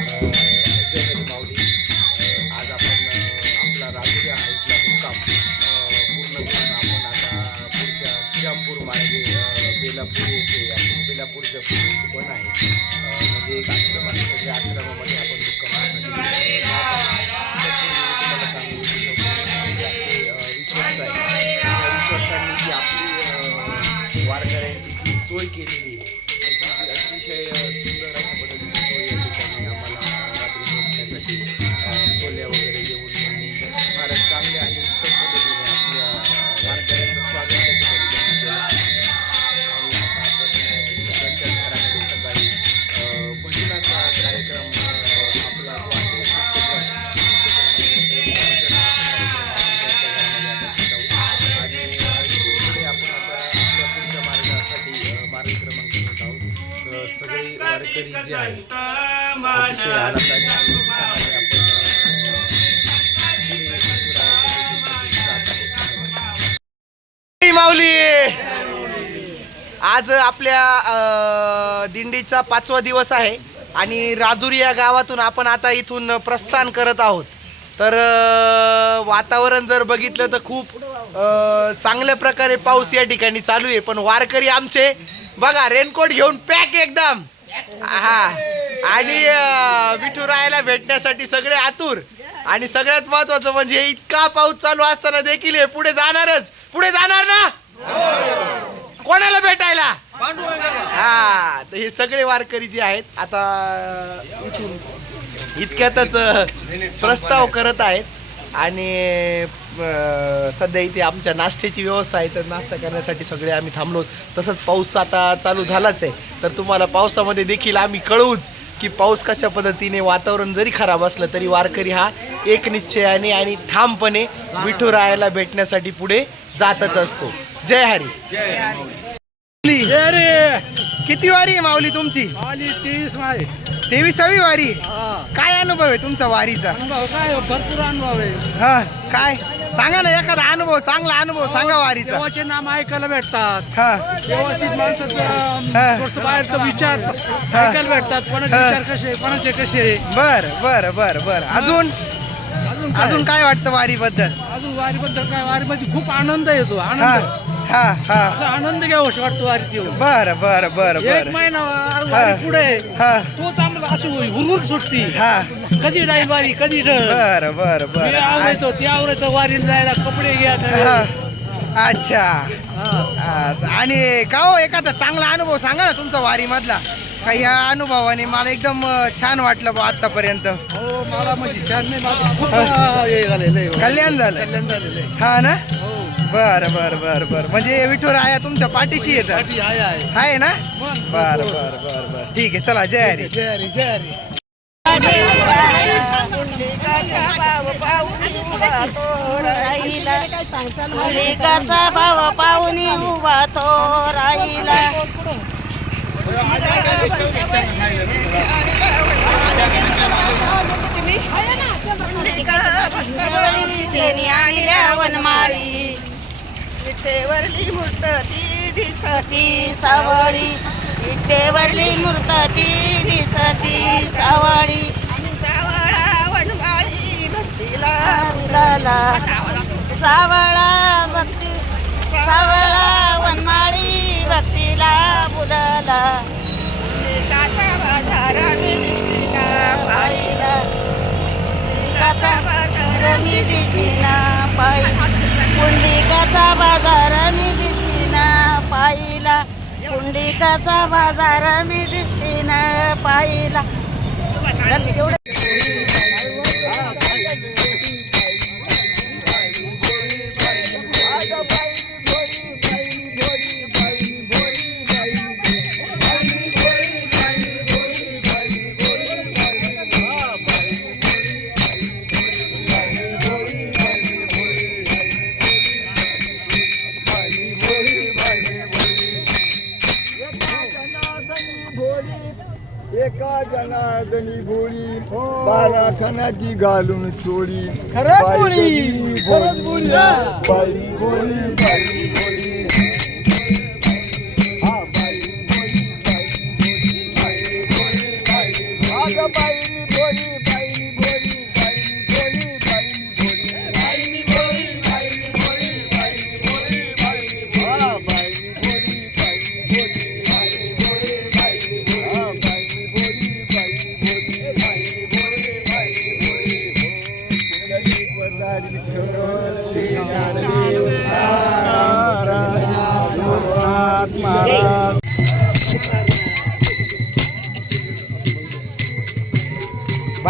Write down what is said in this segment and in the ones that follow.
जय माऊली आज आपण आपला राजुरी हा इथला मुक्काम पूर्ण करून आपण आता पुढच्या श्रीरामपूर मार्गे बेलापूर येथे आपण बेलापूरच्या पुढे पण आहे म्हणजे एक आश्रम आहे तर त्या आश्रमामध्ये आपण मुक्कामासाठी अ, जात आहोत. तत्पूर्वी विश्वास आहे त्या विश्वासांनी जी आपली अ, वारकऱ्यांची जी सोय केलेली आहे माऊली. आज आपल्या दिंडीचा पाचवा दिवस आहे आणि राजुरी या गावातून आपण आता इथून प्रस्थान करत आहोत. तर वातावरण जर बघितलं तर खूप चांगल्या प्रकारे पाऊस या ठिकाणी चालू आहे. पण वारकरी आमचे बघा रेनकोट घेऊन पॅक एकदम. हा आणि अ, विठुरायाला भेटण्यासाठी सगळे आतुर. आणि सगळ्यात महत्वाचं म्हणजे इतका पाऊस चालू असताना देखील हे पुढे जाणारच. पुढे जाणार ना? कोणाला भेटायला? हा तर हे सगळे वारकरी जे आहेत आता इथून इतक्यातच प्रस्ताव करत आहेत. आणि सध्या इथे आमच्या नाश्त्याची व्यवस्था आहे तर नाश्ता करण्यासाठी सगळे आम्ही थांबलो. तसंच पाऊस आता चालू झालाच आहे. तर तुम्हाला पावसामध्ये देखील आम्ही कळवूच की पाऊस कशा पद्धतीने वातावरण जरी खराब असलं तरी वारकरी हा एक निश्चयाने आणि ठामपणे विठुरायाला भेटण्यासाठी पुढे जातच असतो. जय हरी. किती वारी आहे माऊली तुमची? तेवीस माय तेविसावी वारी? हा. काय अनुभव आहे तुमचा वारीचा? अनुभव काय? भरपूर अनुभव आहे. हा काय? सांगा ना एखादा अनुभव चांगला अनुभव सांगा वारीचा. देवाचे नाम ऐकायला भेटतात. हा. देवाची माणसाचं हा. थोडंसं बाहेरचा विचार ऐकायला भेटतात. कोणाचे हा. विचार कसे कोणाचे कसे? बर बर बर बर. अजून? अजून काय? वाटतं वारीबद्दल? अजून वारीबद्दल काय? वारीमध्ये खूप आनंद येतो हा आनंद. हा हा. असा आनंद घ्यावं वाटतो वारीत येऊन बर बर बर एक बर. महिना वार-. वारी पुढे हा. तोच आम्हाला असं हुरूर सुटती. हा. कधी जाईल वारी कधी ढळ बर बर बर. ते आवरायचो ते आवरायचं वारीला जायला कपडे घ्या हा. अच्छा. हा. असं. आणि का हो एखादा चांगला अनुभव सांगा ना तुमचा वारीमधला. का या अनुभवाने मला एकदम अं, छान वाटलं बा आतापर्यंत हो मला म्हणजे छान नाही माझं खूप अं, हे झालेलं आहे कल्याण झालं कल्याण झालेलं आहे हा ना? हो बर बर बर बर. म्हणजे विठुराया तुमच्या पाठीशी येत पाठी आहे आहे. आहे ना? बर बर बर बर. ठीक आहे चला जय हरी. जय हरी जय हरी. मुलिकाचा भाव पाहुणी उभा तो राहिला. देणी आणल्या वनमाळी विठेवरली मूर्त ती दिसती सावळी. विठेवरली मूर्त ती दिसती सावळी. सावळा वनमाळी भक्तीला फुलाला. सावळा भक्ती सावळा वनमाळी भक्तीला फुलाला. काचा बाजाराने मी पाहिला. काचा बाजार मी दिसतीना पाय पुंडलिकाचा बाजार मी दिसतीना पाहिला. पुंडलिकाचा बाजार मी दिसतीना पाहिला. तेवढं एका जनार्दनी भोळी बारा खणाची घालून चोळी खरंच भोळी, खरंच हा. हा, बाई भोळी, बाई भोळी.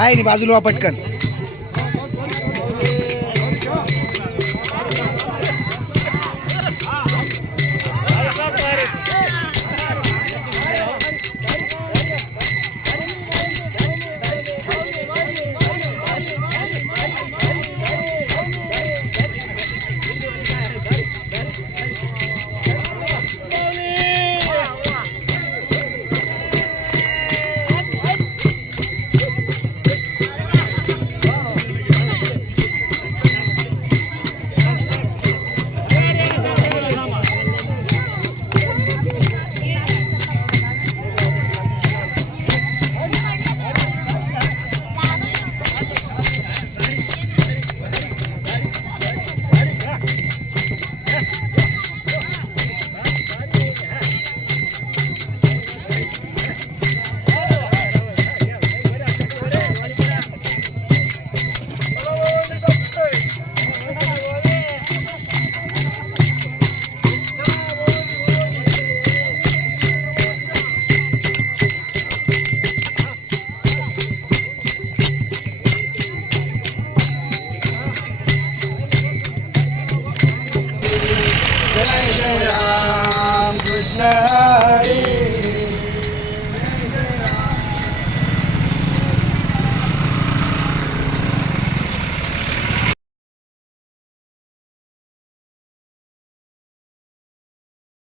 आहे नाही बाजूला पटकन